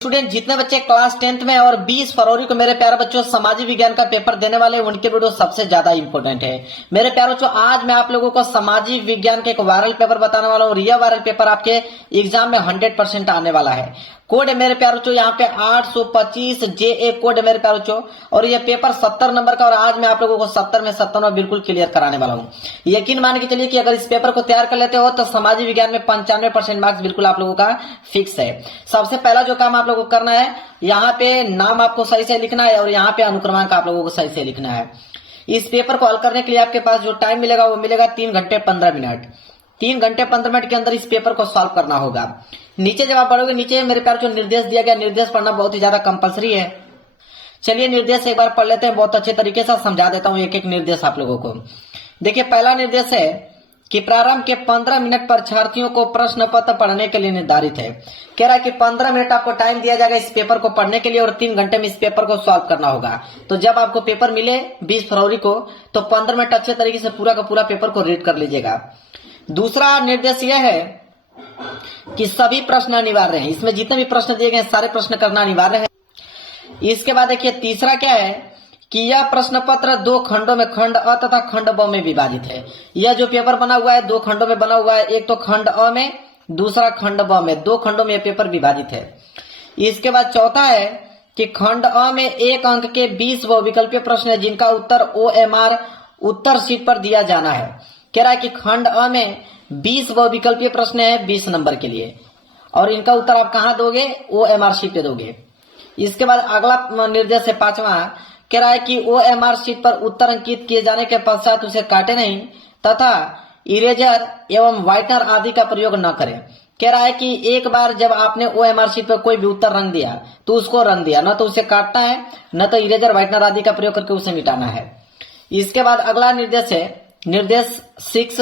Student जितने बच्चे class 10th में और 20 फरवरी को मेरे प्यारे बच्चों सामाजिक विज्ञान का पेपर देने वाले हैं, उनके वीडियो सबसे ज्यादा इंपॉर्टेंट है। मेरे प्यारे बच्चों आज मैं आप लोगों को सामाजिक विज्ञान के एक वायरल पेपर बताने वाला हूँ और यह वायरल पेपर आपके एग्जाम में 100% आने वाला है। कोड है मेरे प्यारे बच्चों यहाँ पे 825 JA कोड है मेरे प्यारे बच्चों, और ये पेपर 70 नंबर का, और आज मैं आप लोगों को 70 में 70 में बिल्कुल क्लियर कराने वाला हूँ। यकीन मान के चलिए कि अगर इस पेपर को तैयार कर लेते हो तो सामाजिक विज्ञान में 95% मार्क्स बिल्कुल आप लोगों का फिक्स है। सबसे पहला जो काम आप लोगों को करना है, यहाँ पे नाम आपको सही से लिखना है और यहाँ पे अनुक्रमांक आप लोगों को सही से लिखना है। इस पेपर को हल करने के लिए आपके पास जो टाइम मिलेगा वो मिलेगा 3 घंटे 15 मिनट। 3 घंटे 15 मिनट के अंदर इस पेपर को सॉल्व करना होगा। नीचे जब आप पढ़ोगे, नीचे मेरे प्यार जो निर्देश दिया गया, निर्देश पढ़ना बहुत ही ज्यादा कंपलसरी है। चलिए निर्देश एक बार पढ़ लेते हैं, बहुत अच्छे तरीके से समझा देता हूं एक एक निर्देश आप लोगों को। देखिए पहला निर्देश है कि प्रारंभ के 15 मिनट परीक्षार्थियों को प्रश्न पत्र पढ़ने के लिए निर्धारित है। कह रहा है कि 15 मिनट आपको टाइम दिया जाएगा इस पेपर को पढ़ने के लिए और 3 घंटे में इस पेपर को सॉल्व करना होगा। तो जब आपको पेपर मिले 20 फरवरी को तो 15 मिनट अच्छे तरीके से पूरा का पूरा पेपर को रीड कर लीजिएगा। दूसरा निर्देश यह है कि सभी प्रश्न अनिवार्य हैं। इसमें जितने भी प्रश्न दिए गए सारे प्रश्न करना अनिवार्य है। इसके बाद देखिए तीसरा क्या है कि यह प्रश्न पत्र 2 खंडों में, खंड अ तथा खंड ब में विभाजित है। यह जो पेपर बना हुआ है 2 खंडों में बना हुआ है, एक तो खंड अ में, दूसरा खंड ब में। 2 खंडों में यह पेपर विभाजित है। इसके बाद चौथा है कि खंड अ में 1 अंक के 20 बहुविकल्पीय प्रश्न है जिनका उत्तर OMR उत्तर शीट पर दिया जाना है। कह रहा है कि खंड अ में 20 बहुविकल्पीय प्रश्न है 20 नंबर के लिए, और इनका उत्तर आप कहां दोगे? OMR शीट पे दोगे। इसके बाद अगला निर्देश है 5वां, कह रहा है कि OMR शीट पर उत्तर अंकित किए जाने के पश्चात उसे काटे नहीं तथा इरेजर एवं व्हाइटनर आदि का प्रयोग न करें। कह रहा है कि एक बार जब आपने OMR शीट पर कोई भी उत्तर रंग दिया तो उसको रंग दिया, न तो उसे काटना है न तो इरेजर व्हाइटनर आदि का प्रयोग करके उसे मिटाना है। इसके बाद अगला निर्देश है निर्देश 6,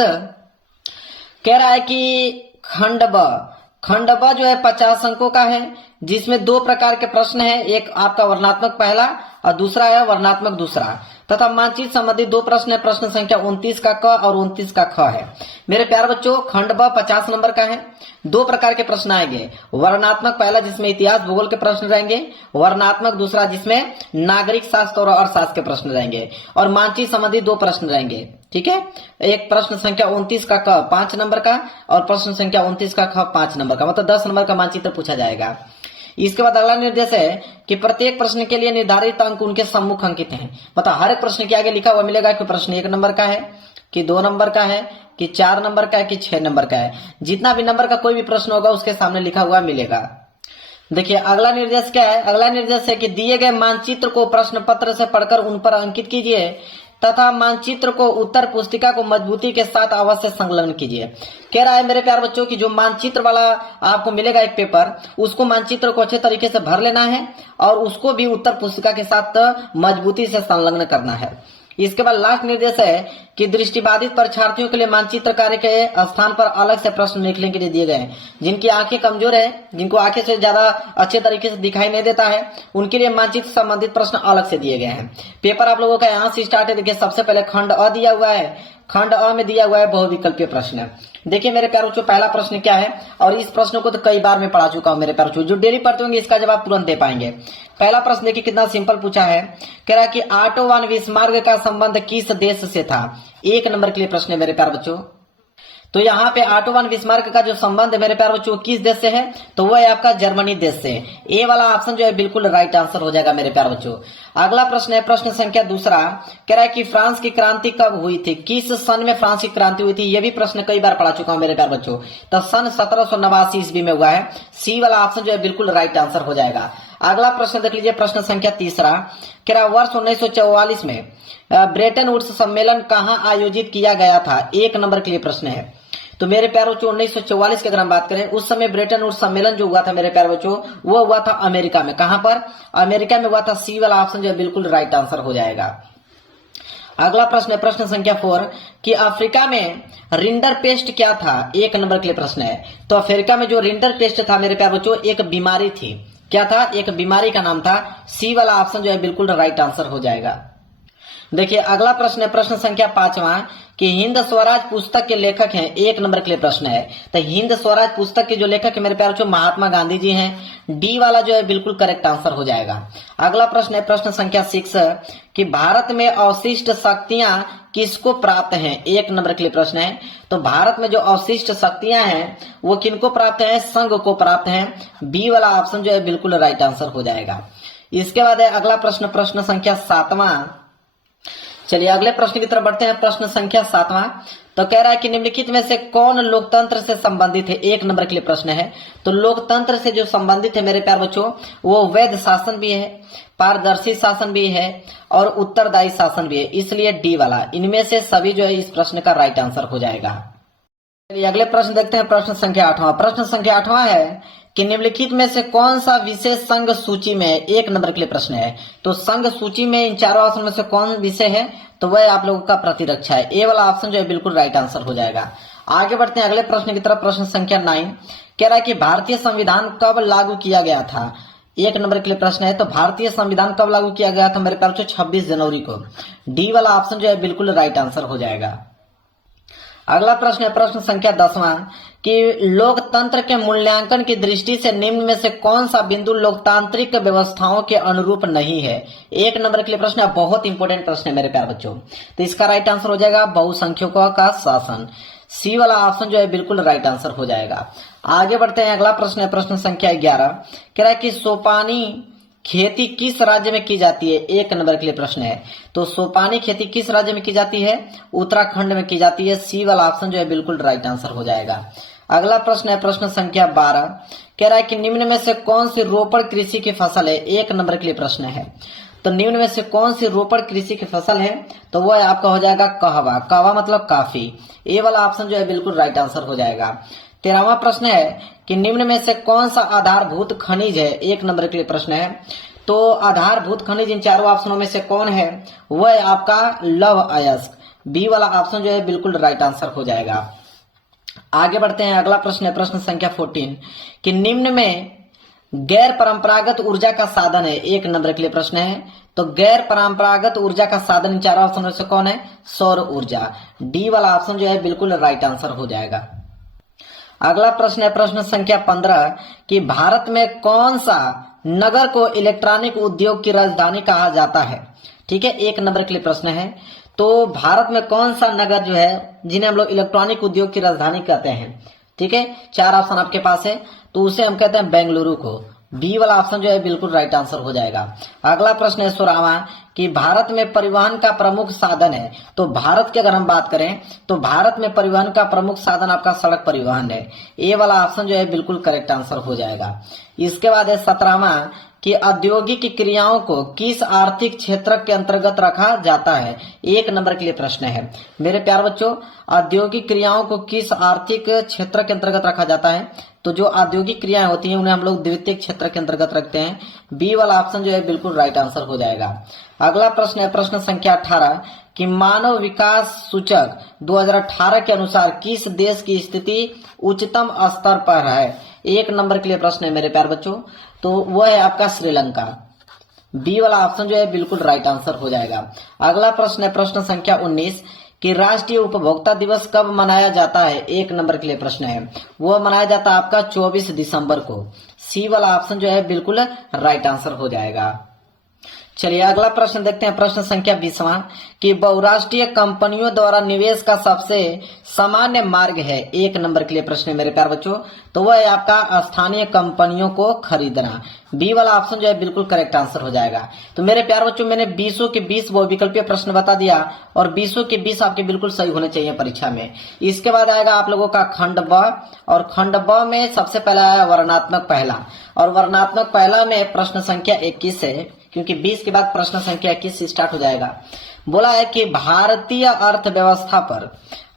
कह रहा है कि खंड ब जो है 50 अंकों का है, जिसमें 2 प्रकार के प्रश्न हैं, एक आपका वर्णनात्मक पहला और दूसरा है वर्णनात्मक दूसरा, तथा मानचित्र संबंधी 2 प्रश्न है। प्रश्न संख्या 29 का क और 29 का ख है। मेरे प्यारे बच्चों खंड ब 50 नंबर का है। 2 प्रकार के प्रश्न आएंगे, वर्णनात्मक पहला जिसमें इतिहास भूगोल के प्रश्न रहेंगे, वर्णनात्मक दूसरा जिसमें नागरिक शास्त्र और अर्थशास्त्र के प्रश्न रहेंगे, और मानचित्र संबंधी 2 प्रश्न रहेंगे। ठीक है, एक प्रश्न संख्या 29 का क 5 नंबर का और प्रश्न संख्या 29 का ख 5 नंबर का, मतलब 10 नंबर का मानचित्र पूछा जाएगा। इसके बाद अगला निर्देश है कि प्रत्येक प्रश्न के लिए निर्धारित अंक उनके सम्मुख अंकित हैं। मतलब हर एक प्रश्न के आगे लिखा हुआ मिलेगा कि प्रश्न 1 नंबर का है कि 2 नंबर का है कि 4 नंबर का है कि 6 नंबर का है। जितना भी नंबर का कोई भी प्रश्न होगा उसके सामने लिखा हुआ मिलेगा। देखिए अगला निर्देश क्या है, अगला निर्देश है कि दिए गए मानचित्र को प्रश्न पत्र से पढ़कर उन पर अंकित कीजिए तथा मानचित्र को उत्तर पुस्तिका को मजबूती के साथ अवश्य संलग्न कीजिए। कह रहा है मेरे प्यारे बच्चों की जो मानचित्र वाला आपको मिलेगा एक पेपर, उसको मानचित्र को अच्छे तरीके से भर लेना है और उसको भी उत्तर पुस्तिका के साथ मजबूती से संलग्न करना है। इसके बाद लास्ट निर्देश है कि दृष्टिबाधित परीक्षार्थियों के लिए मानचित्र कार्य के स्थान पर अलग से प्रश्न लिखने के लिए दिए गए हैं। जिनकी आंखें कमजोर है, जिनको आंखें से ज्यादा अच्छे तरीके से दिखाई नहीं देता है, उनके लिए मानचित्र संबंधित प्रश्न अलग से दिए गए हैं। पेपर आप लोगों का यहाँ से स्टार्ट है। देखिए सबसे पहले खंड अ दिया हुआ है, खंड अ में दिया हुआ है बहुविकल्पीय प्रश्न। देखिए मेरे प्यारे बच्चों पहला प्रश्न क्या है, और इस प्रश्न को तो कई बार मैं पढ़ा चुका हूं मेरे प्यारे बच्चों, जो डेली पढ़ते होंगे इसका जवाब तुरंत दे पाएंगे। पहला प्रश्न देखिए कितना सिंपल पूछा है। कह रहा है कि ऑटो वन बिस्मार्क का संबंध किस देश से था? 1 नंबर के लिए प्रश्न है मेरे प्यारे बच्चों। तो यहाँ पे ऑटो वन बिस्मार्क का जो संबंध है मेरे प्यारे बच्चों किस देश से है, तो वह है आपका जर्मनी देश से। ए वाला ऑप्शन जो है बिल्कुल राइट आंसर हो जाएगा मेरे प्यारे बच्चों। अगला प्रश्न है प्रश्न संख्या 2, कह रहा है कि फ्रांस की क्रांति कब हुई थी? किस सन में फ्रांस की क्रांति हुई थी? यह भी प्रश्न कई बार पढ़ा चुका हूं मेरे प्यारे बच्चों। तो सन 1789 ईस्वी में हुआ है। सी वाला ऑप्शन जो है बिल्कुल राइट आंसर हो जाएगा। अगला प्रश्न देख लीजिए प्रश्न संख्या 3, कह रहा वर्ष 1944 में ब्रेटन वुड्स सम्मेलन कहाँ आयोजित किया गया था? 1 नंबर के लिए प्रश्न है। तो मेरे प्यारे बच्चों 1944 की अगर हम बात करें, उस समय ब्रेटन वुड्स सम्मेलन जो हुआ था मेरे प्यारे बच्चों, वो हुआ था अमेरिका में। कहां पर? अमेरिका में हुआ था। सी वाला ऑप्शन जो है बिल्कुल राइट आंसर हो जाएगा। अगला प्रश्न है प्रश्न संख्या 4 कि अफ्रीका में रिंडर पेस्ट क्या था? 1 नंबर के लिए प्रश्न है। तो अफ्रीका में जो रिंडर पेस्ट था मेरे प्यारे बच्चों एक बीमारी थी। क्या था? एक बीमारी का नाम था। सी वाला ऑप्शन जो है बिल्कुल राइट आंसर हो जाएगा। देखिए अगला प्रश्न है प्रश्न संख्या 5 कि हिंद स्वराज पुस्तक के लेखक हैं, एक नंबर के लिए प्रश्न है। तो हिंद स्वराज पुस्तक के जो लेखक है मेरे प्यारे बच्चों महात्मा गांधी जी हैं। डी वाला जो है बिल्कुल करेक्ट आंसर हो जाएगा। अगला प्रश्न है प्रश्न संख्या 6 कि भारत में अवशिष्ट शक्तियां किसको प्राप्त हैं, एक नंबर के लिए प्रश्न है। तो भारत में जो अवशिष्ट शक्तियां हैं वो किनको प्राप्त है, संघ को प्राप्त है। बी वाला ऑप्शन जो है बिल्कुल राइट आंसर हो जाएगा। इसके बाद है अगला प्रश्न, प्रश्न संख्या 7वां। चलिए अगले प्रश्न की तरफ बढ़ते हैं। प्रश्न संख्या 7वां तो कह रहा है कि निम्नलिखित में से कौन लोकतंत्र से संबंधित है, एक नंबर के लिए प्रश्न है। तो लोकतंत्र से जो संबंधित है मेरे प्यारे बच्चों वो वैध शासन भी है, पारदर्शी शासन भी है और उत्तरदायी शासन भी है, इसलिए डी वाला। इनमें से सभी जो है इस प्रश्न का राइट आंसर हो जाएगा। चलिए अगले प्रश्न देखते हैं। प्रश्न संख्या 8वां। प्रश्न संख्या 8वां है कि निम्नलिखित में से कौन सा विषय संघ सूची में, एक नंबर के लिए प्रश्न है। तो संघ सूची में इन चारों ऑप्शन में से कौन विषय है, तो वह आप लोगों का प्रतिरक्षा है। ए वाला ऑप्शन जो है बिल्कुल राइट आंसर हो जाएगा। आगे बढ़ते हैं अगले प्रश्न की तरफ। प्रश्न संख्या 9 कह रहा है कि भारतीय संविधान कब लागू किया गया था, एक नंबर के लिए प्रश्न है। तो भारतीय संविधान कब लागू किया गया था मेरे प्यारे बच्चों, 26 जनवरी को। डी वाला ऑप्शन जो है बिल्कुल राइट आंसर हो जाएगा। अगला प्रश्न है प्रश्न संख्या 10वां कि लोकतंत्र के मूल्यांकन की दृष्टि से निम्न में से कौन सा बिंदु लोकतांत्रिक व्यवस्थाओं के अनुरूप नहीं है, एक नंबर के लिए प्रश्न है। बहुत इंपॉर्टेंट प्रश्न है मेरे प्यारे बच्चों। तो इसका राइट आंसर हो जाएगा बहुसंख्यकों का शासन। सी वाला ऑप्शन जो है बिल्कुल राइट आंसर हो जाएगा। आगे बढ़ते हैं। अगला प्रश्न है प्रश्न संख्या 11 कह रहा है कि सोपानी खेती किस राज्य में की जाती है, एक नंबर के लिए प्रश्न है। तो सोपानी खेती किस राज्य में की जाती है, उत्तराखंड में की जाती है। सी वाला ऑप्शन जो है बिल्कुल राइट आंसर हो जाएगा। अगला प्रश्न है प्रश्न संख्या 12 कह रहा है कि निम्न में से कौन सी रोपड़ कृषि की फसल है, एक नंबर के लिए प्रश्न है। तो निम्न में से कौन सी रोपड़ कृषि की फसल है, तो वो आपका हो जाएगा कहवा। कहवा मतलब काफी। ए वाला ऑप्शन जो है बिल्कुल राइट आंसर हो जाएगा। 13वां प्रश्न है कि निम्न में से कौन सा आधारभूत खनिज है, एक नंबर के लिए प्रश्न है। तो आधारभूत खनिज इन चारों ऑप्शनों में से कौन है, वह आपका लौह अयस्क। बी वाला ऑप्शन जो है बिल्कुल राइट आंसर हो जाएगा। आगे बढ़ते हैं। अगला प्रश्न है प्रश्न संख्या 14 कि निम्न में गैर परंपरागत ऊर्जा का साधन है, एक नंबर के लिए प्रश्न है। तो गैर परंपरागत ऊर्जा का साधन इन चारों ऑप्शन में से कौन है, सौर ऊर्जा। डी वाला ऑप्शन जो है बिल्कुल राइट आंसर हो जाएगा। अगला प्रश्न है प्रश्न संख्या 15 कि भारत में कौन सा नगर को इलेक्ट्रॉनिक उद्योग की राजधानी कहा जाता है, ठीक है, एक नंबर के लिए प्रश्न है। तो भारत में कौन सा नगर जो है जिन्हें हम लोग इलेक्ट्रॉनिक उद्योग की राजधानी कहते हैं, ठीक है, चार ऑप्शन आपके पास है। तो उसे हम कहते हैं बेंगलुरु को। बी वाला ऑप्शन जो है बिल्कुल राइट आंसर हो जाएगा। अगला प्रश्न है 16वां कि भारत में परिवहन का प्रमुख साधन है। तो भारत की अगर हम बात करें तो भारत में परिवहन का प्रमुख साधन आपका सड़क परिवहन है। ए वाला ऑप्शन जो है बिल्कुल करेक्ट आंसर हो जाएगा। इसके बाद है 17वां कि औद्योगिक क्रियाओं को किस आर्थिक क्षेत्र के अंतर्गत रखा जाता है, एक नंबर के लिए प्रश्न है। मेरे प्यारे बच्चों औद्योगिक क्रियाओं को किस आर्थिक क्षेत्र के अंतर्गत रखा जाता है, तो जो औद्योगिक क्रियाएं होती हैं उन्हें हम लोग द्वितीय क्षेत्र के अंतर्गत रखते हैं। बी वाला ऑप्शन जो है बिल्कुल राइट आंसर हो जाएगा। अगला प्रश्न है प्रश्न संख्या 18 कि मानव विकास सूचक 2018 के अनुसार किस देश की स्थिति उच्चतम स्तर पर है, एक नंबर के लिए प्रश्न है मेरे प्यारे बच्चों। तो वो है आपका श्रीलंका। बी वाला ऑप्शन जो है बिल्कुल राइट आंसर हो जाएगा। अगला प्रश्न है प्रश्न संख्या 19 कि राष्ट्रीय उपभोक्ता दिवस कब मनाया जाता है, एक नंबर के लिए प्रश्न है। वो मनाया जाता है आपका 24 दिसंबर को। सी वाला ऑप्शन जो है बिल्कुल राइट आंसर हो जाएगा। चलिए अगला प्रश्न देखते हैं प्रश्न संख्या 20वां कि बहुराष्ट्रीय कंपनियों द्वारा निवेश का सबसे सामान्य मार्ग है, एक नंबर के लिए प्रश्न है मेरे प्यारे बच्चों। तो वह है आपका स्थानीय कंपनियों को खरीदना। बी वाला ऑप्शन जो है बिल्कुल करेक्ट आंसर हो जाएगा। तो मेरे प्यारे बच्चों मैंने 20 के 20 बहुविकल्पीय प्रश्न बता दिया और 20 के 20 आपके बिल्कुल सही होने चाहिए परीक्षा में। इसके बाद आएगा आप लोगों का खंड ब, और खंड ब में सबसे पहला आया वर्णनात्मक पहला, और वर्णनात्मक पहला में प्रश्न संख्या 21 है, क्योंकि 20 के बाद प्रश्न संख्या 21 स्टार्ट हो जाएगा। बोला है कि भारतीय अर्थव्यवस्था पर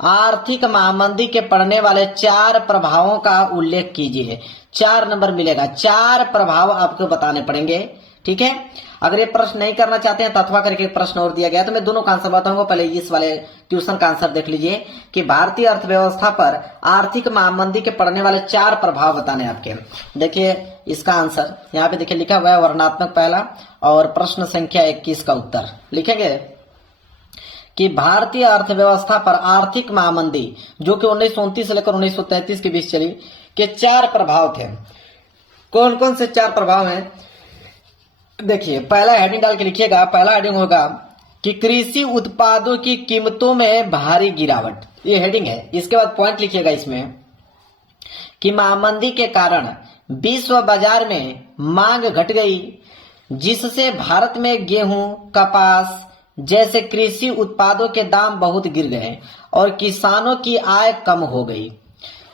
आर्थिक महामंदी के पड़ने वाले 4 प्रभावों का उल्लेख कीजिए। 4 नंबर मिलेगा, 4 प्रभाव आपको बताने पड़ेंगे, ठीक है। अगर ये प्रश्न नहीं करना चाहते हैं तो अथवा करके प्रश्न और दिया गया, तो मैं दोनों का आंसर बताऊंगा। पहले इस वाले ट्यूशन का आंसर देख लीजिए कि भारतीय अर्थव्यवस्था पर आर्थिक महामंदी के पड़ने वाले 4 प्रभाव बताने आपके। देखिए इसका आंसर यहाँ पे देखिए लिखा हुआ है वर्णनात्मक पहला, और प्रश्न संख्या 21 का उत्तर लिखेंगे कि भारतीय अर्थव्यवस्था पर आर्थिक महामंदी जो कि 1929 से लेकर 1933 के बीच चली के 4 प्रभाव थे। कौन कौन से 4 प्रभाव हैं? देखिए, पहला हेडिंग डाल के लिखिएगा। पहला हेडिंग होगा कि कृषि उत्पादों की कीमतों में भारी गिरावट, ये हेडिंग है। इसके बाद पॉइंट लिखिएगा इसमें कि महामंदी के कारण विश्व बाजार में मांग घट गई, जिससे भारत में गेहूं, कपास जैसे कृषि उत्पादों के दाम बहुत गिर गए और किसानों की आय कम हो गई।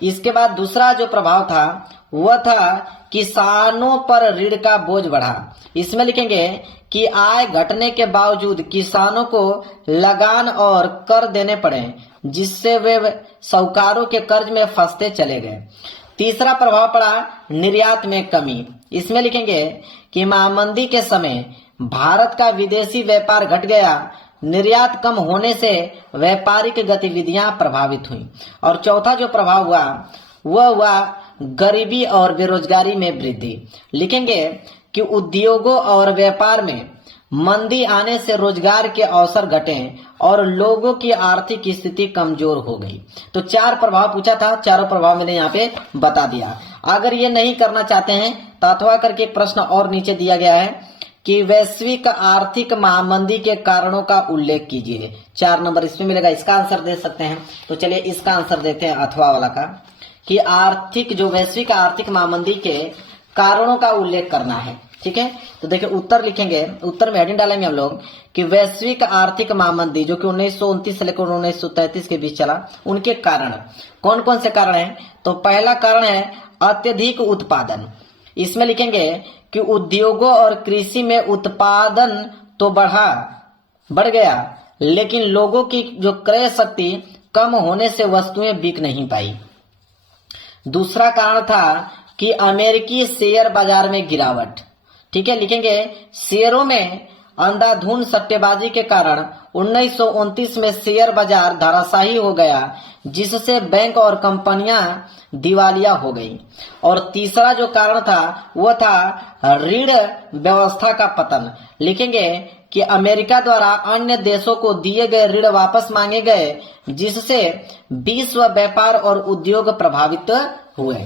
इसके बाद दूसरा जो प्रभाव था वह था किसानों पर ऋण का बोझ बढ़ा। इसमें लिखेंगे कि आय घटने के बावजूद किसानों को लगान और कर देने पड़े, जिससे वे साहूकारों के कर्ज में फंसते चले गए। तीसरा प्रभाव पड़ा निर्यात में कमी। इसमें लिखेंगे कि महामंदी के समय भारत का विदेशी व्यापार घट गया, निर्यात कम होने से व्यापारिक गतिविधियां प्रभावित हुई। और चौथा जो प्रभाव हुआ वह हुआ गरीबी और बेरोजगारी में वृद्धि। लिखेंगे कि उद्योगों और व्यापार में मंदी आने से रोजगार के अवसर घटे और लोगों की आर्थिक स्थिति कमजोर हो गई। तो 4 प्रभाव पूछा था, चारों प्रभाव मैंने यहाँ पे बता दिया। अगर ये नहीं करना चाहते हैं तो अथवा करके एक प्रश्न और नीचे दिया गया है कि वैश्विक आर्थिक महामंदी के कारणों का उल्लेख कीजिए। 4 नंबर इसमें मिलेगा, इसका आंसर दे सकते हैं। तो चलिए इसका आंसर देते हैं अथवा वाला का, कि आर्थिक जो वैश्विक आर्थिक महामंदी के कारणों का उल्लेख करना है। ठीक है, तो देखिए उत्तर लिखेंगे। उत्तर में हेडिंग डालेंगे हम लोग कि वैश्विक आर्थिक महामंदी जो कि 1929 से लेकर 1933 के बीच चला, उनके कारण कौन कौन से कारण हैं? तो पहला कारण है अत्यधिक उत्पादन। इसमें लिखेंगे कि उद्योगों और कृषि में उत्पादन तो बढ़ गया, लेकिन लोगों की जो क्रय शक्ति कम होने से वस्तुएं बिक नहीं पाई। दूसरा कारण था कि अमेरिकी शेयर बाजार में गिरावट। ठीक है, लिखेंगे शेयरों में अंधाधुंध सट्टेबाजी के कारण 1929 में शेयर बाजार धराशायी हो गया, जिससे बैंक और कंपनियां दिवालिया हो गई। और तीसरा जो कारण था वह था ऋण व्यवस्था का पतन। लिखेंगे कि अमेरिका द्वारा अन्य देशों को दिए गए ऋण वापस मांगे गए, जिससे विश्व व्यापार और उद्योग प्रभावित हुए।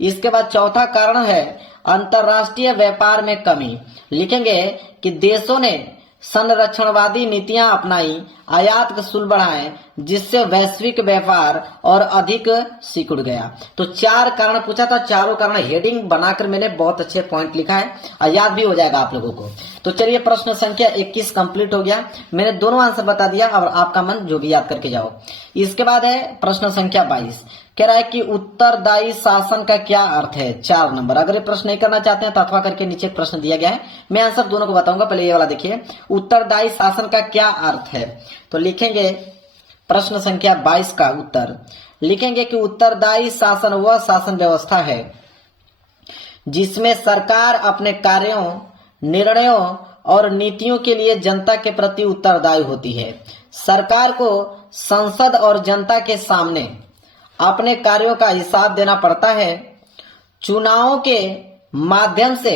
इसके बाद चौथा कारण है अंतर्राष्ट्रीय व्यापार में कमी। लिखेंगे कि देशों ने संरक्षणवादी नीतियां अपनाई, आयात शुल्क बढ़ाए, जिससे वैश्विक व्यापार और अधिक सिकुड़ गया। तो 4 कारण पूछा था, चारों कारण हेडिंग बनाकर मैंने बहुत अच्छे पॉइंट लिखा है और याद भी हो जाएगा आप लोगों को। तो चलिए प्रश्न संख्या 21 कंप्लीट हो गया। मैंने दोनों आंसर बता दिया और आपका मन जो भी याद करके जाओ। इसके बाद है प्रश्न संख्या 22। कह रहा है कि उत्तरदायी शासन का क्या अर्थ है? 4 नंबर। अगर ये प्रश्न नहीं करना चाहते हैं तो अथवा करके नीचे प्रश्न दिया गया है, मैं आंसर दोनों को बताऊंगा। पहले ये वाला देखिए, उत्तरदायी शासन का क्या अर्थ है? तो लिखेंगे प्रश्न संख्या 22 का उत्तर लिखेंगे कि उत्तरदायी शासन वह शासन व्यवस्था है जिसमें सरकार अपने कार्यों, निर्णयों और नीतियों के लिए जनता के प्रति उत्तरदायी होती है। सरकार को संसद और जनता के सामने अपने कार्यों का हिसाब देना पड़ता है। चुनावों के माध्यम से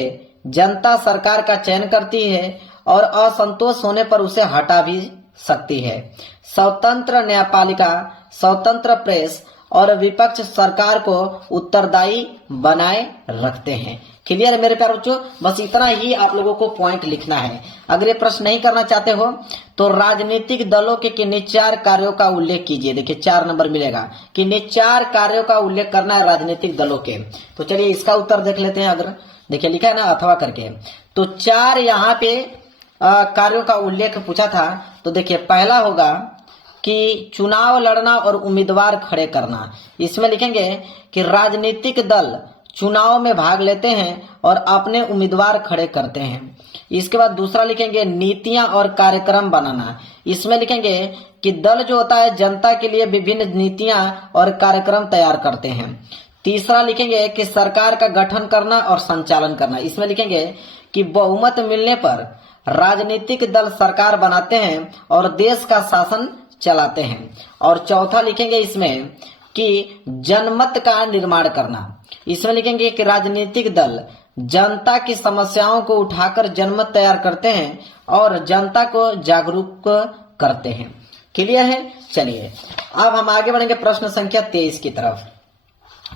जनता सरकार का चयन करती है और असंतोष होने पर उसे हटा भी सकती है। स्वतंत्र न्यायपालिका, स्वतंत्र प्रेस और विपक्ष सरकार को उत्तरदायी बनाए रखते हैं। क्लियर है मेरे प्यारे बच्चों? बस इतना ही आप लोगों को पॉइंट लिखना है। अगर ये प्रश्न नहीं करना चाहते हो तो राजनीतिक दलों के किन्हीं 4 कार्यों का उल्लेख कीजिए। देखिए 4 नंबर मिलेगा, किन्हीं 4 कार्यों का उल्लेख करना है राजनीतिक दलों के। तो चलिए इसका उत्तर देख लेते हैं। अगर देखिए लिखा है ना अथवा करके, तो 4 यहाँ पे कार्यों का उल्लेख पूछा था। तो देखिए पहला होगा कि चुनाव लड़ना और उम्मीदवार खड़े करना। इसमें लिखेंगे कि राजनीतिक दल चुनाव में भाग लेते हैं और अपने उम्मीदवार खड़े करते हैं। इसके बाद दूसरा लिखेंगे नीतियां और कार्यक्रम बनाना। इसमें लिखेंगे कि दल जो होता है जनता के लिए विभिन्न नीतियां और कार्यक्रम तैयार करते हैं। तीसरा लिखेंगे कि सरकार का गठन करना और संचालन करना। इसमें लिखेंगे कि बहुमत मिलने पर राजनीतिक दल सरकार बनाते हैं और देश का शासन चलाते हैं। और चौथा लिखेंगे इसमें कि जनमत का निर्माण करना। इसमें लिखेंगे कि राजनीतिक दल जनता की समस्याओं को उठाकर जनमत तैयार करते हैं और जनता को जागरूक करते हैं। क्लियर है। चलिए अब हम आगे बढ़ेंगे प्रश्न संख्या 23 की तरफ।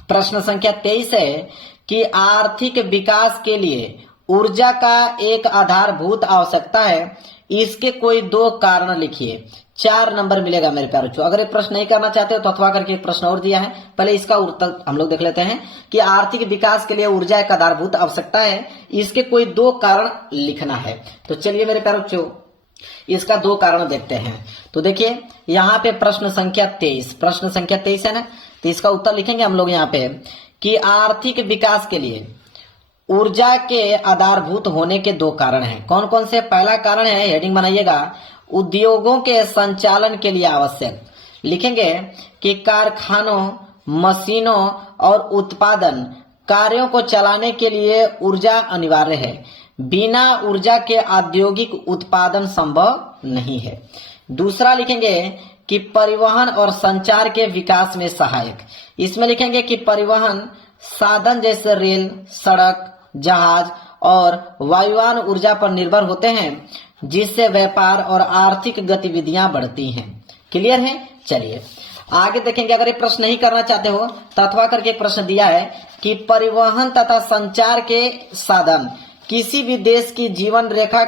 प्रश्न संख्या 23 है कि आर्थिक विकास के लिए ऊर्जा का एक आधारभूत आवश्यकता है, इसके कोई 2 कारण लिखिए। 4 नंबर मिलेगा मेरे प्यारे बच्चों। अगर ये प्रश्न नहीं करना चाहते हो तो अथवा करके एक प्रश्न और दिया है, पहले इसका उत्तर हम लोग देख लेते हैं कि आर्थिक विकास के लिए ऊर्जा एक आधारभूत आवश्यकता है, इसके कोई 2 कारण लिखना है। तो चलिए मेरे प्यारे बच्चों इसका 2 कारण देखते हैं। तो देखिए यहाँ पे प्रश्न संख्या 23 है ना, तो इसका उत्तर लिखेंगे हम लोग यहाँ पे कि आर्थिक विकास के लिए ऊर्जा के आधारभूत होने के 2 कारण हैं। कौन कौन से? पहला कारण है, हेडिंग बनाइएगा, उद्योगों के संचालन के लिए आवश्यक। लिखेंगे कि कारखानों, मशीनों और उत्पादन कार्यों को चलाने के लिए ऊर्जा अनिवार्य है। बिना ऊर्जा के औद्योगिक उत्पादन संभव नहीं है। दूसरा लिखेंगे कि परिवहन और संचार के विकास में सहायक। इसमें लिखेंगे कि परिवहन साधन जैसे रेल, सड़क, जहाज और वायुयान ऊर्जा पर निर्भर होते हैं, जिससे व्यापार और आर्थिक गतिविधियां बढ़ती हैं। क्लियर है। चलिए आगे देखेंगे। अगर ये प्रश्न नहीं करना चाहते हो तो अथवा करके प्रश्न दिया है कि परिवहन तथा संचार के साधन किसी भी देश की जीवन रेखा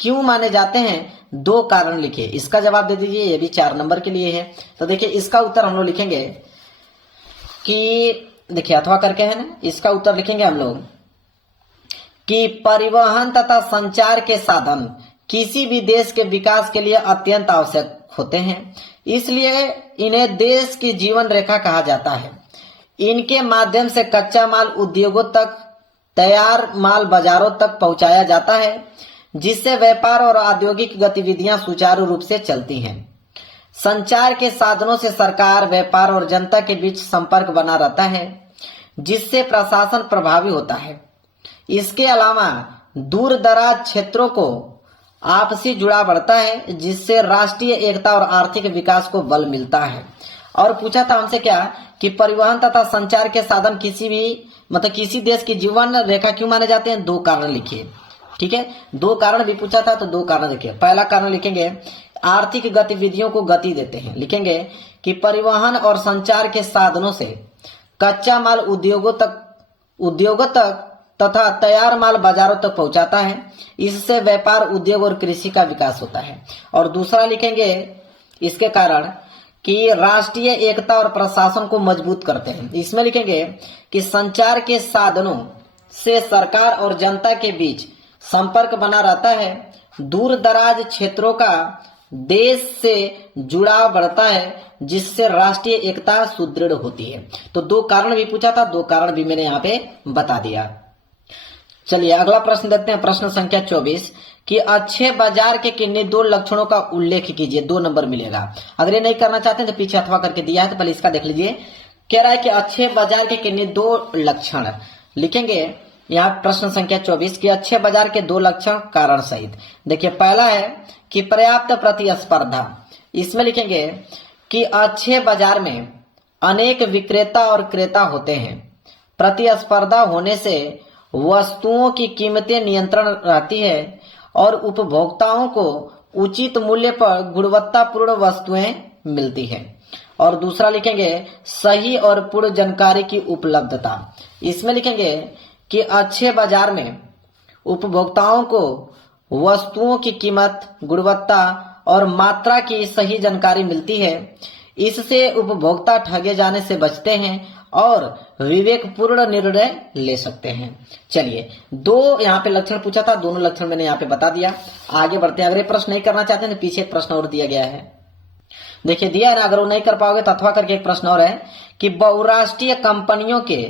क्यों माने जाते हैं? 2 कारण लिखिए। इसका जवाब दे दीजिए, ये भी 4 नंबर के लिए है। तो देखिए इसका उत्तर हम लोग लिखेंगे कि देखिए अथवा करके है ना, इसका उत्तर लिखेंगे हम लोग कि परिवहन तथा संचार के साधन किसी भी देश के विकास के लिए अत्यंत आवश्यक होते हैं, इसलिए इन्हें देश की जीवन रेखा कहा जाता है। इनके माध्यम से कच्चा माल उद्योगों तक, तैयार माल बाजारों तक पहुंचाया जाता है, जिससे व्यापार और औद्योगिक गतिविधियां सुचारू रूप से चलती हैं। संचार के साधनों से सरकार, व्यापार और जनता के बीच संपर्क बना रहता है, जिससे प्रशासन प्रभावी होता है। इसके अलावा दूर दराज क्षेत्रों को आपसी जुड़ाव बढ़ता है, जिससे राष्ट्रीय एकता और आर्थिक विकास को बल मिलता है। और पूछा था हमसे क्या कि परिवहन तथा संचार के साधन किसी देश की जीवन रेखा क्यों माने जाते हैं? 2 कारण लिखिए। ठीक है, 2 कारण भी पूछा था तो 2 कारण लिखिए। पहला कारण लिखेंगे आर्थिक गतिविधियों को गति देते हैं। लिखेंगे कि परिवहन और संचार के साधनों से कच्चा माल उद्योगों तक तथा तैयार माल बाजारों तक पहुंचाता है, इससे व्यापार, उद्योग और कृषि का विकास होता है। और दूसरा लिखेंगे इसके कारण कि राष्ट्रीय एकता और प्रशासन को मजबूत करते हैं। इसमें लिखेंगे कि संचार के साधनों से सरकार और जनता के बीच संपर्क बना रहता है, दूर दराज क्षेत्रों का देश से जुड़ाव बढ़ता है, जिससे राष्ट्रीय एकता सुदृढ़ होती है। तो 2 कारण भी पूछा था, 2 कारण भी मैंने यहाँ पे बता दिया। चलिए अगला प्रश्न देखते हैं। प्रश्न संख्या 24 कि अच्छे बाजार के किन्हीं 2 लक्षणों का उल्लेख कीजिए। 2 नंबर मिलेगा। अगर ये नहीं करना चाहते हैं तो पीछे अथवा करके दिया है, तो पहले इसका देख लीजिए। कह रहा है कि अच्छे बाजार के किन्हीं 2 लक्षण लिखेंगे। यहाँ प्रश्न संख्या 24 कि अच्छे बाजार के 2 लक्षण कारण सहित। देखिए पहला है कि पर्याप्त प्रतिस्पर्धा। इसमें लिखेंगे कि अच्छे बाजार में अनेक विक्रेता और क्रेता होते हैं। प्रतिस्पर्धा होने से वस्तुओं की कीमतें नियंत्रण रहती है और उपभोक्ताओं को उचित मूल्य पर गुणवत्तापूर्ण वस्तुएं मिलती हैं। और दूसरा लिखेंगे सही और पूर्ण जानकारी की उपलब्धता। इसमें लिखेंगे कि अच्छे बाजार में उपभोक्ताओं को वस्तुओं की कीमत, गुणवत्ता और मात्रा की सही जानकारी मिलती है। इससे उपभोक्ता ठगे जाने से बचते हैं और विवेकपूर्ण निर्णय ले सकते हैं। चलिए 2 यहाँ पे लक्षण पूछा था, दोनों लक्षण मैंने यहाँ पे बता दिया। आगे बढ़ते हैं। अगर ये प्रश्न नहीं करना चाहते हैं तो पीछे एक प्रश्न और दिया गया है। देखिए दिया है ना, अगर वो नहीं कर पाओगे तो अथवा करके एक प्रश्न और है कि बहुराष्ट्रीय कंपनियों के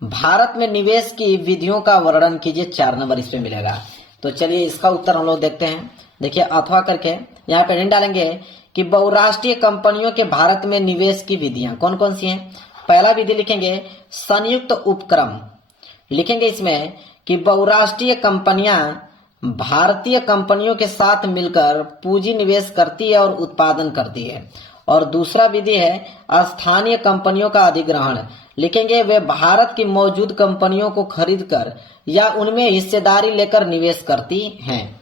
भारत में निवेश की विधियों का वर्णन कीजिए। 4 नंबर इस पे मिलेगा। तो चलिए इसका उत्तर हम लोग देखते हैं। देखिए अथवा करके यहाँ पे नहीं डालेंगे कि बहुराष्ट्रीय कंपनियों के भारत में निवेश की विधियां कौन कौन सी हैं। पहला विधि लिखेंगे संयुक्त उपक्रम। लिखेंगे इसमें कि बहुराष्ट्रीय कंपनियां भारतीय कंपनियों के साथ मिलकर पूंजी निवेश करती है और उत्पादन करती है। और दूसरा विधि है स्थानीय कंपनियों का अधिग्रहण। लिखेंगे वे भारत की मौजूद कंपनियों को खरीदकर या उनमें हिस्सेदारी लेकर निवेश करती हैं।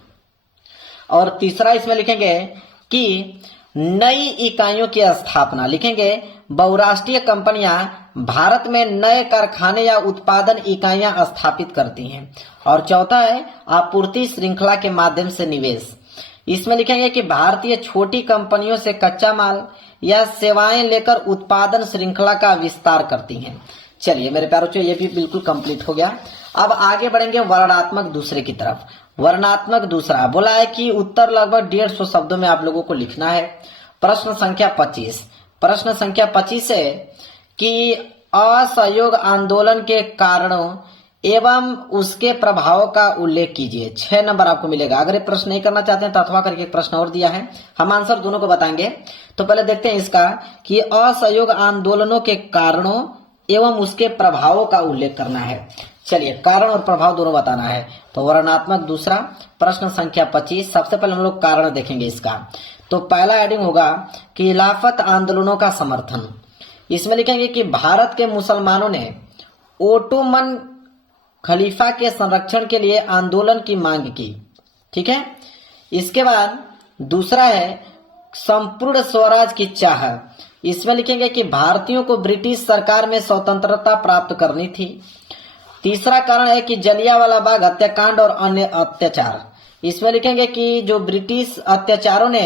और तीसरा इसमें लिखेंगे कि नई इकाइयों की स्थापना, लिखेंगे बहुराष्ट्रीय कंपनियां भारत में नए कारखाने या उत्पादन इकाइयां स्थापित करती हैं। और चौथा है आपूर्ति श्रृंखला के माध्यम से निवेश। इसमें लिखेंगे कि भारतीय छोटी कंपनियों से कच्चा माल या सेवाएं लेकर उत्पादन श्रृंखला का विस्तार करती हैं। चलिए मेरे प्यारे बच्चों, ये भी बिल्कुल कंप्लीट हो गया। अब आगे बढ़ेंगे वर्णात्मक दूसरे की तरफ। वर्णात्मक दूसरा बोला है कि उत्तर लगभग 150 शब्दों में आप लोगों को लिखना है। प्रश्न संख्या 25। प्रश्न संख्या 25 है कि असहयोग आंदोलन के कारणों एवं उसके प्रभाव का उल्लेख कीजिए। 6 नंबर आपको मिलेगा। अगर ये प्रश्न नहीं करना चाहते हैं तो अथवा करके एक प्रश्न और दिया है, हम आंसर दोनों को बताएंगे। तो पहले देखते हैं इसका कि असहयोग आंदोलनों के कारणों एवं उसके प्रभावों का उल्लेख करना है। चलिए कारण और प्रभाव दोनों बताना है। तो वर्णात्मक दूसरा प्रश्न संख्या 25। सबसे पहले हम लोग कारण देखेंगे इसका। तो पहला हेडिंग होगा कि खिलाफत आंदोलनों का समर्थन। इसमें लिखेंगे कि भारत के मुसलमानों ने ओटोमन खलीफा के संरक्षण के लिए आंदोलन की मांग की। ठीक है। इसके बाद दूसरा है संपूर्ण स्वराज की चाह। इसमें लिखेंगे कि भारतीयों को ब्रिटिश सरकार में स्वतंत्रता प्राप्त करनी थी। तीसरा कारण है कि जलियांवाला बाग हत्याकांड और अन्य अत्याचार। इसमें लिखेंगे कि जो ब्रिटिश अत्याचारों ने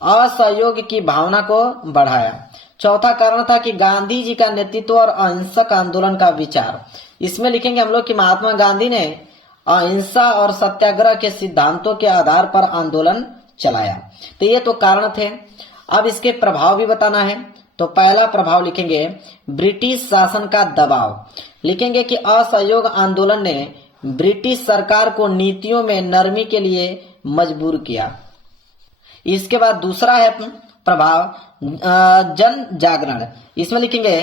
असहयोग की भावना को बढ़ाया। चौथा कारण था कि गांधी जी का नेतृत्व और अहिंसक आंदोलन का विचार। इसमें लिखेंगे हम लोग कि महात्मा गांधी ने अहिंसा और सत्याग्रह के सिद्धांतों के आधार पर आंदोलन चलाया। तो ये तो कारण थे। अब इसके प्रभाव भी बताना है। तो पहला प्रभाव लिखेंगे ब्रिटिश शासन का दबाव। लिखेंगे कि असहयोग आंदोलन ने ब्रिटिश सरकार को नीतियों में नरमी के लिए मजबूर किया। इसके बाद दूसरा है प्रभाव जन जागरण। इसमें लिखेंगे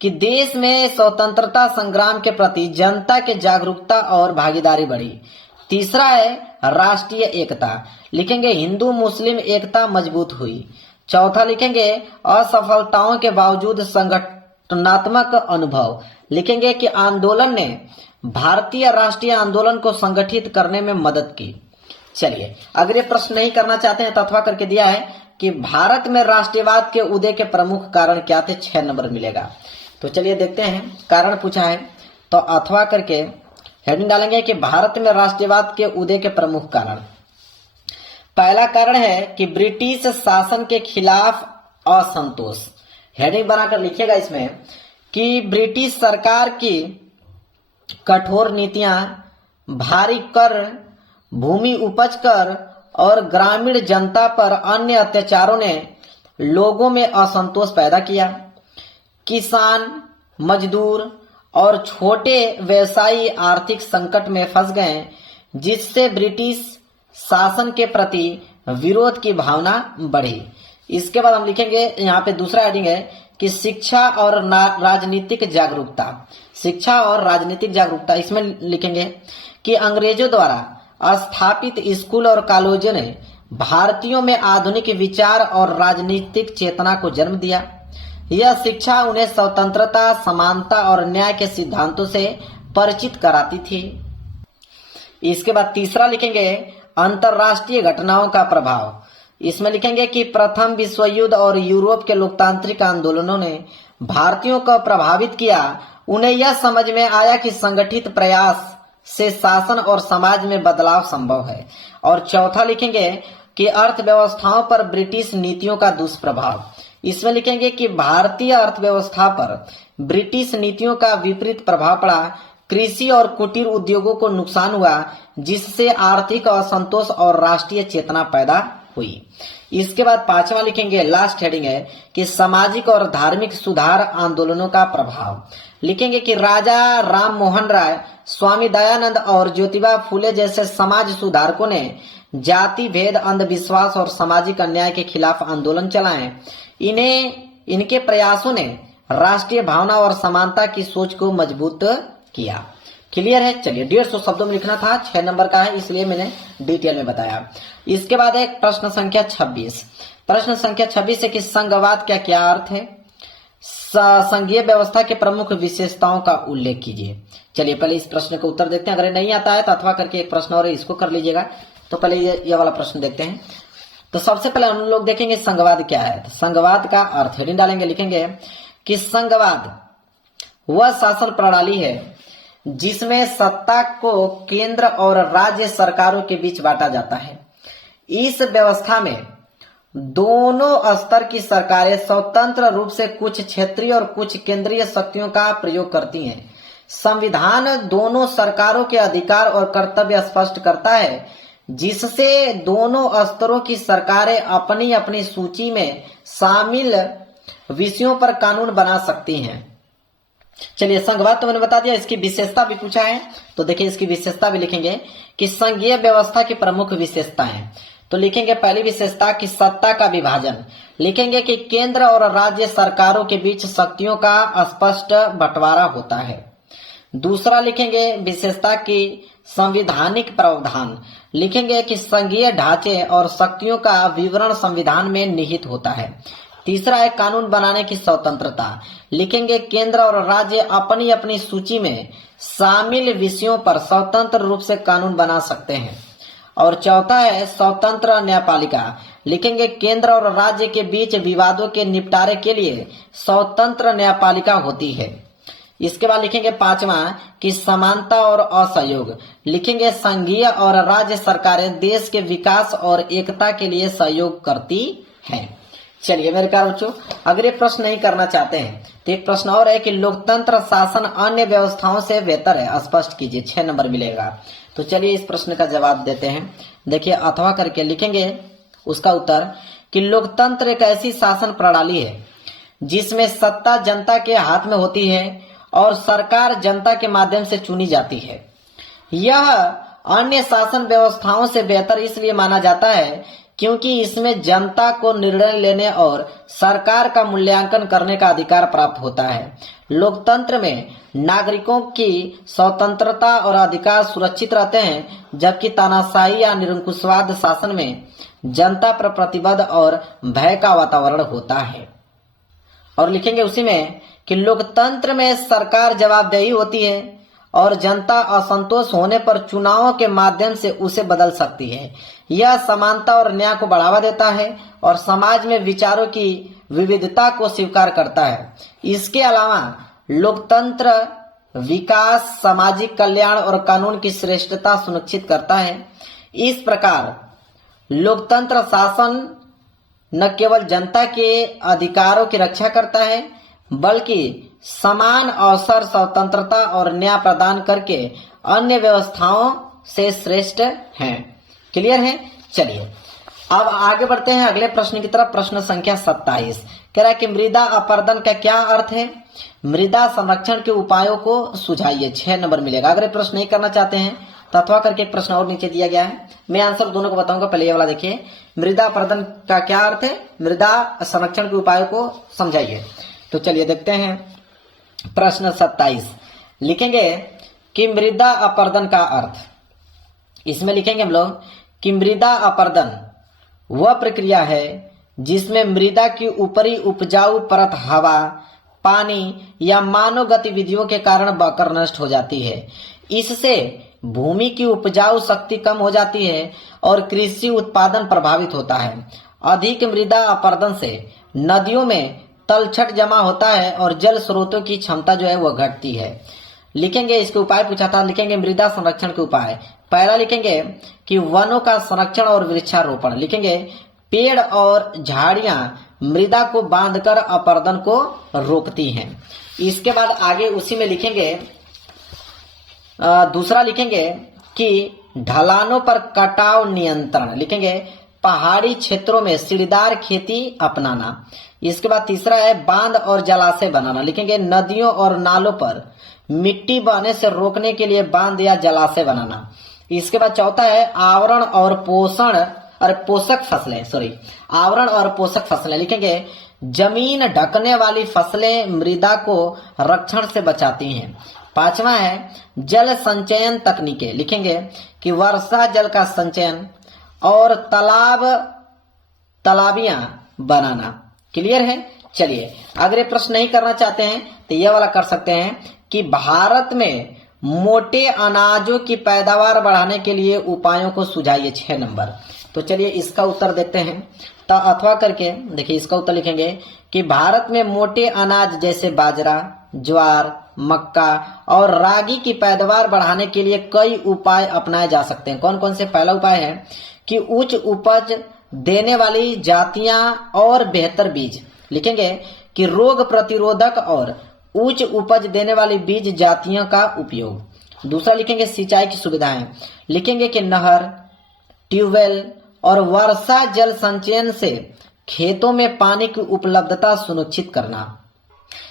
कि देश में स्वतंत्रता संग्राम के प्रति जनता के जागरूकता और भागीदारी बढ़ी। तीसरा है राष्ट्रीय एकता। लिखेंगे हिंदू मुस्लिम एकता मजबूत हुई। चौथा लिखेंगे असफलताओं के बावजूद संगठनात्मक अनुभव। लिखेंगे कि आंदोलन ने भारतीय राष्ट्रीय आंदोलन को संगठित करने में मदद की। चलिए अगर ये प्रश्न नहीं करना चाहते हैं तो अथवा करके दिया है कि भारत में राष्ट्रवाद के उदय के प्रमुख कारण क्या थे। 6 नंबर मिलेगा। तो चलिए देखते हैं कारण पूछा है तो अथवा करके हेडिंग डालेंगे कि भारत में राष्ट्रवाद के उदय के प्रमुख कारण। पहला कारण है कि ब्रिटिश शासन के खिलाफ असंतोष। हेडिंग बनाकर लिखिएगा इसमें कि ब्रिटिश सरकार की कठोर नीतियां, भारी कर, भूमि उपज कर और ग्रामीण जनता पर अन्य अत्याचारों ने लोगों में असंतोष पैदा किया। किसान, मजदूर और छोटे व्यवसायी आर्थिक संकट में फंस गए, जिससे ब्रिटिश शासन के प्रति विरोध की भावना बढ़ी। इसके बाद हम लिखेंगे यहाँ पे दूसरा हेडिंग है कि शिक्षा और राजनीतिक जागरूकता। शिक्षा और राजनीतिक जागरूकता। इसमें लिखेंगे कि अंग्रेजों द्वारा स्थापित स्कूल और कॉलेजों ने भारतीयों में आधुनिक विचार और राजनीतिक चेतना को जन्म दिया। यह शिक्षा उन्हें स्वतंत्रता, समानता और न्याय के सिद्धांतों से परिचित कराती थी। इसके बाद तीसरा लिखेंगे अंतरराष्ट्रीय घटनाओं का प्रभाव। इसमें लिखेंगे कि प्रथम विश्व युद्ध और यूरोप के लोकतांत्रिक आंदोलनों ने भारतीयों को प्रभावित किया। उन्हें यह समझ में आया कि संगठित प्रयास से शासन और समाज में बदलाव संभव है। और चौथा लिखेंगे कि अर्थव्यवस्थाओं पर ब्रिटिश नीतियों का दुष्प्रभाव। इसमें लिखेंगे कि भारतीय अर्थव्यवस्था पर ब्रिटिश नीतियों का विपरीत प्रभाव पड़ा। कृषि और कुटीर उद्योगों को नुकसान हुआ, जिससे आर्थिक असंतोष और राष्ट्रीय चेतना पैदा हुई। इसके बाद पांचवा लिखेंगे, लास्ट हेडिंग है कि सामाजिक और धार्मिक सुधार आंदोलनों का प्रभाव। लिखेंगे कि राजा राम मोहन राय, स्वामी दयानंद और ज्योतिबा फूले जैसे समाज सुधारकों ने जाति भेद, अंधविश्वास और सामाजिक अन्याय के खिलाफ आंदोलन चलाए। इनके प्रयासों ने राष्ट्रीय भावना और समानता की सोच को मजबूत किया। क्लियर है। चलिए 150 शब्दों में लिखना था, 6 नंबर का है इसलिए मैंने डिटेल में बताया। इसके बाद एक प्रश्न संख्या 26। प्रश्न संख्या 26 है कि संघवाद का क्या अर्थ है। संघीय व्यवस्था के प्रमुख विशेषताओं का उल्लेख कीजिए। चलिए पहले इस प्रश्न का उत्तर देखते हैं। अगर नहीं आता है तो अथवा करके एक प्रश्न और इसको कर लीजिएगा। तो पहले ये वाला प्रश्न देखते हैं। तो सबसे पहले हम लोग देखेंगे संघवाद क्या है। तो संघवाद का अर्थ हेडिंग डालेंगे, लिखेंगे कि संघवाद वह शासन प्रणाली है जिसमें सत्ता को केंद्र और राज्य सरकारों के बीच बांटा जाता है। इस व्यवस्था में दोनों स्तर की सरकारें स्वतंत्र रूप से कुछ क्षेत्रीय और कुछ केंद्रीय शक्तियों का प्रयोग करती हैं। संविधान दोनों सरकारों के अधिकार और कर्तव्य स्पष्ट करता है, जिससे दोनों स्तरों की सरकारें अपनी अपनी सूची में शामिल विषयों पर कानून बना सकती हैं। चलिए, संघवाद तो मैंने बता दिया, इसकी विशेषता भी पूछा है, तो देखिए इसकी विशेषता भी लिखेंगे कि संघीय व्यवस्था की प्रमुख विशेषताएं। तो लिखेंगे पहली विशेषता कि सत्ता का विभाजन, लिखेंगे कि केंद्र और राज्य सरकारों के बीच शक्तियों का स्पष्ट बंटवारा होता है। दूसरा लिखेंगे विशेषता की संवैधानिक प्रावधान, लिखेंगे कि संघीय ढांचे और शक्तियों का विवरण संविधान में निहित होता है। तीसरा है कानून बनाने की स्वतंत्रता, लिखेंगे केंद्र और राज्य अपनी अपनी सूची में शामिल विषयों पर स्वतंत्र रूप से कानून बना सकते हैं। और चौथा है स्वतंत्र न्यायपालिका, लिखेंगे केंद्र और राज्य के बीच विवादों के निपटारे के लिए स्वतंत्र न्यायपालिका होती है। इसके बाद लिखेंगे पांचवा कि समानता और असहयोग, लिखेंगे संघीय और राज्य सरकारें देश के विकास और एकता के लिए सहयोग करती हैं। चलिए मेरे प्यारे बच्चों, अगर ये प्रश्न नहीं करना चाहते हैं तो एक प्रश्न और है कि लोकतंत्र शासन अन्य व्यवस्थाओं से बेहतर है, स्पष्ट कीजिए, 6 नंबर मिलेगा। तो चलिए इस प्रश्न का जवाब देते हैं। देखिए अथवा करके लिखेंगे उसका उत्तर कि लोकतंत्र एक ऐसी शासन प्रणाली है जिसमें सत्ता जनता के हाथ में होती है और सरकार जनता के माध्यम से चुनी जाती है। यह अन्य शासन व्यवस्थाओं से बेहतर इसलिए माना जाता है क्योंकि इसमें जनता को निर्णय लेने और सरकार का मूल्यांकन करने का अधिकार प्राप्त होता है। लोकतंत्र में नागरिकों की स्वतंत्रता और अधिकार सुरक्षित रहते हैं, जबकि तानाशाही या निरंकुशवाद शासन में जनता पर प्रतिबद्ध और भय का वातावरण होता है। और लिखेंगे उसी में कि लोकतंत्र में सरकार जवाबदेही होती है और जनता असंतोष होने पर चुनावों के माध्यम से उसे बदल सकती है। यह समानता और न्याय को बढ़ावा देता है और समाज में विचारों की विविधता को स्वीकार करता है। इसके अलावा लोकतंत्र विकास, सामाजिक कल्याण और कानून की श्रेष्ठता सुनिश्चित करता है। इस प्रकार लोकतंत्र शासन न केवल जनता के अधिकारों की रक्षा करता है, बल्कि समान अवसर, स्वतंत्रता और न्याय प्रदान करके अन्य व्यवस्थाओं से श्रेष्ठ है। क्लियर है? चलिए अब आगे बढ़ते हैं अगले प्रश्न की तरफ। प्रश्न संख्या 27 कह रहा है कि मृदा अपरदन का क्या अर्थ है? मृदा संरक्षण के उपायों को सुझाइए, 6 नंबर मिलेगा। अगर ये प्रश्न नहीं करना चाहते हैं तो अथवा करके एक प्रश्न और नीचे दिया गया है, मैं आंसर दोनों को बताऊंगा। पहले ये वाला देखिए, मृदा अपरदन का क्या अर्थ है? मृदा संरक्षण के उपायों को समझाइए। तो चलिए देखते हैं प्रश्न 27। लिखेंगे कि मृदा अपरदन का अर्थ, इसमें लिखेंगे हम लोग कि मृदा अपरदन वह प्रक्रिया है जिसमें मृदा की ऊपरी उपजाऊ परत हवा, पानी या मानव गतिविधियों के कारण बहकर नष्ट हो जाती है। इससे भूमि की उपजाऊ शक्ति कम हो जाती है और कृषि उत्पादन प्रभावित होता है। अधिक मृदा अपरदन से नदियों में तलछट जमा होता है और जल स्रोतों की क्षमता जो है वह घटती है। लिखेंगे इसके उपाय पूछा था, लिखेंगे मृदा संरक्षण के उपाय। पहला लिखेंगे कि वनों का संरक्षण और वृक्षारोपण, लिखेंगे पेड़ और झाड़ियां मृदा को बांधकर अपरदन को रोकती हैं। इसके बाद आगे उसी में लिखेंगे दूसरा लिखेंगे कि ढलानों पर कटाव नियंत्रण, लिखेंगे पहाड़ी क्षेत्रों में सीढ़ीदार खेती अपनाना। इसके बाद तीसरा है बांध और जलाशय बनाना, लिखेंगे नदियों और नालों पर मिट्टी बहने से रोकने के लिए बांध या जलाशय बनाना। इसके बाद चौथा है आवरण और पोषक फसलें, आवरण और पोषक फसलें, लिखेंगे जमीन ढकने वाली फसलें मृदा को रक्षण से बचाती हैं। पांचवा है जल संचयन तकनीकें, लिखेंगे कि वर्षा जल का संचयन और तालाबियां बनाना। क्लियर है? चलिए अगर ये प्रश्न नहीं करना चाहते हैं तो ये वाला कर सकते हैं कि भारत में मोटे अनाजों की पैदावार बढ़ाने के लिए उपायों को सुझाइए, 6 नंबर। तो चलिए इसका उत्तर देखते हैं। तो अथवा करके देखिए इसका उत्तर लिखेंगे कि भारत में मोटे अनाज जैसे बाजरा, ज्वार, मक्का और रागी की पैदावार बढ़ाने के लिए कई उपाय अपनाए जा सकते हैं। कौन कौन से? पहला उपाय है कि उच्च उपज देने वाली जातियां और बेहतर बीज। लिखेंगे कि रोग प्रतिरोधक और उच्च उपज देने वाली बीज जातियों का उपयोग। दूसरा लिखेंगे सिंचाई की सुविधाएं। लिखेंगे कि नहर, ट्यूबवेल और वर्षा जल संचयन से खेतों में पानी की उपलब्धता सुनिश्चित करना।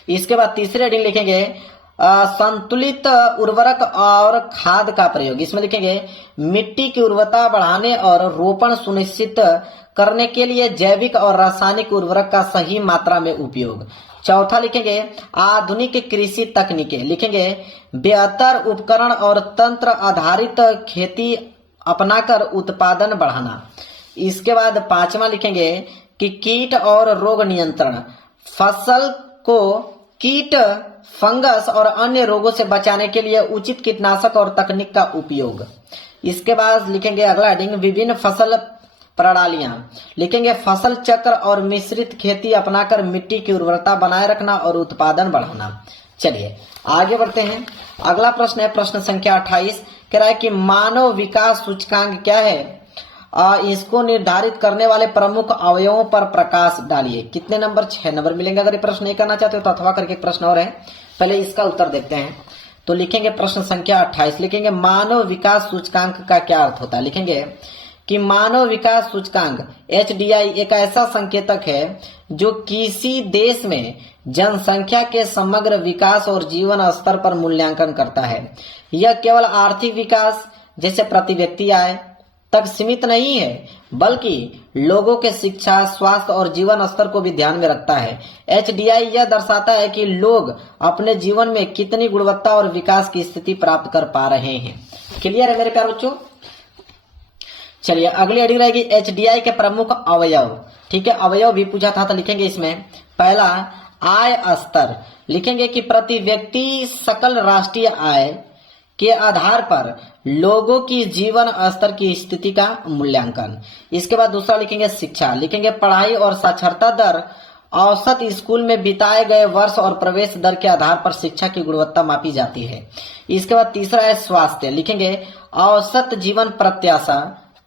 इसके बाद तीसरे हेडिंग लिखेंगे संतुलित उर्वरक और खाद का प्रयोग। इसमें लिखेंगे मिट्टी की उर्वरता बढ़ाने और रोपण सुनिश्चित करने के लिए जैविक और रासायनिक उर्वरक का सही मात्रा में उपयोग। चौथा लिखेंगे आधुनिक कृषि तकनीकें। लिखेंगे बेहतर उपकरण और तंत्र आधारित खेती अपनाकर उत्पादन बढ़ाना। इसके बाद पांचवा लिखेंगे कि कीट और रोग नियंत्रण। फसल को कीट, फंगस और अन्य रोगों से बचाने के लिए उचित कीटनाशक और तकनीक का उपयोग। इसके बाद लिखेंगे अगला हेडिंग विभिन्न फसल प्रणालियां। लिखेंगे फसल चक्र और मिश्रित खेती अपनाकर मिट्टी की उर्वरता बनाए रखना और उत्पादन बढ़ाना। चलिए आगे बढ़ते हैं। अगला प्रश्न है प्रश्न संख्या 28। कह रहा है कि मानव विकास सूचकांक क्या है? इसको निर्धारित करने वाले प्रमुख अवयवों पर प्रकाश डालिए। कितने नंबर? 6 नंबर मिलेंगे। अगर ये प्रश्न नहीं करना चाहते हो तो अथवा करके प्रश्न और है, पहले इसका उत्तर देखते हैं। तो लिखेंगे प्रश्न संख्या 28। लिखेंगे मानव विकास सूचकांक का क्या अर्थ होता है? लिखेंगे कि मानव विकास सूचकांक HDI एक ऐसा संकेतक है जो किसी देश में जनसंख्या के समग्र विकास और जीवन स्तर पर मूल्यांकन करता है। यह केवल आर्थिक विकास जैसे प्रति व्यक्ति आय तक सीमित नहीं है, बल्कि लोगों के शिक्षा, स्वास्थ्य और जीवन स्तर को भी ध्यान में रखता है। HDI यह दर्शाता है कि लोग अपने जीवन में कितनी गुणवत्ता और विकास की स्थिति प्राप्त कर पा रहे हैं। क्लियर है मेरे प्यारे बच्चों? चलिए अगली हेडिंग रहेगी HDI के प्रमुख अवयव। ठीक है, अवयव भी पूछा था तो लिखेंगे इसमें पहला आय स्तर। लिखेंगे कि प्रति व्यक्ति सकल राष्ट्रीय आय के आधार पर लोगों की जीवन स्तर की स्थिति का मूल्यांकन। इसके बाद दूसरा लिखेंगे शिक्षा। लिखेंगे पढ़ाई और साक्षरता दर औसत स्कूल में बिताए गए वर्ष और प्रवेश दर के आधार पर शिक्षा की गुणवत्ता मापी जाती है। इसके बाद तीसरा है स्वास्थ्य। लिखेंगे औसत जीवन प्रत्याशा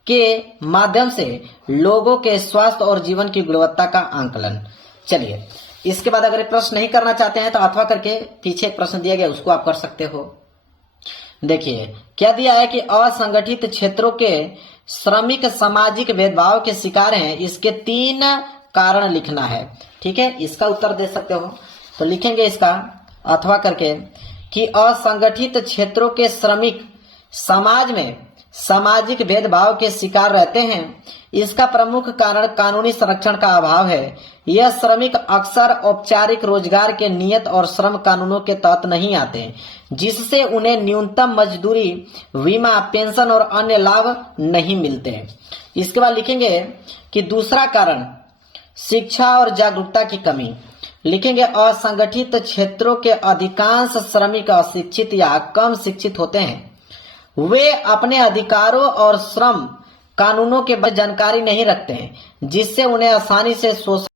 के माध्यम से लोगों के स्वास्थ्य और जीवन की गुणवत्ता का आंकलन। चलिए इसके बाद अगर प्रश्न नहीं करना चाहते हैं तो अथवा करके पीछे एक प्रश्न दिया गया उसको आप कर सकते हो। देखिए क्या दिया है कि असंगठित क्षेत्रों के श्रमिक सामाजिक भेदभाव के शिकार हैं। इसके 3 कारण लिखना है। ठीक है, इसका उत्तर दे सकते हो। तो लिखेंगे इसका अथवा करके कि असंगठित क्षेत्रों के श्रमिक समाज में सामाजिक भेदभाव के शिकार रहते हैं। इसका प्रमुख कारण कानूनी संरक्षण का अभाव है। यह श्रमिक अक्सर औपचारिक रोजगार के नियत और श्रम कानूनों के तहत नहीं आते, जिससे उन्हें न्यूनतम मजदूरी, बीमा, पेंशन और अन्य लाभ नहीं मिलते। इसके बाद लिखेंगे कि दूसरा कारण शिक्षा और जागरूकता की कमी। लिखेंगे असंगठित क्षेत्रों के अधिकांश श्रमिक अशिक्षित या कम शिक्षित होते हैं। वे अपने अधिकारों और श्रम कानूनों के बारे में जानकारी नहीं रखते हैं, जिससे उन्हें आसानी से शोषण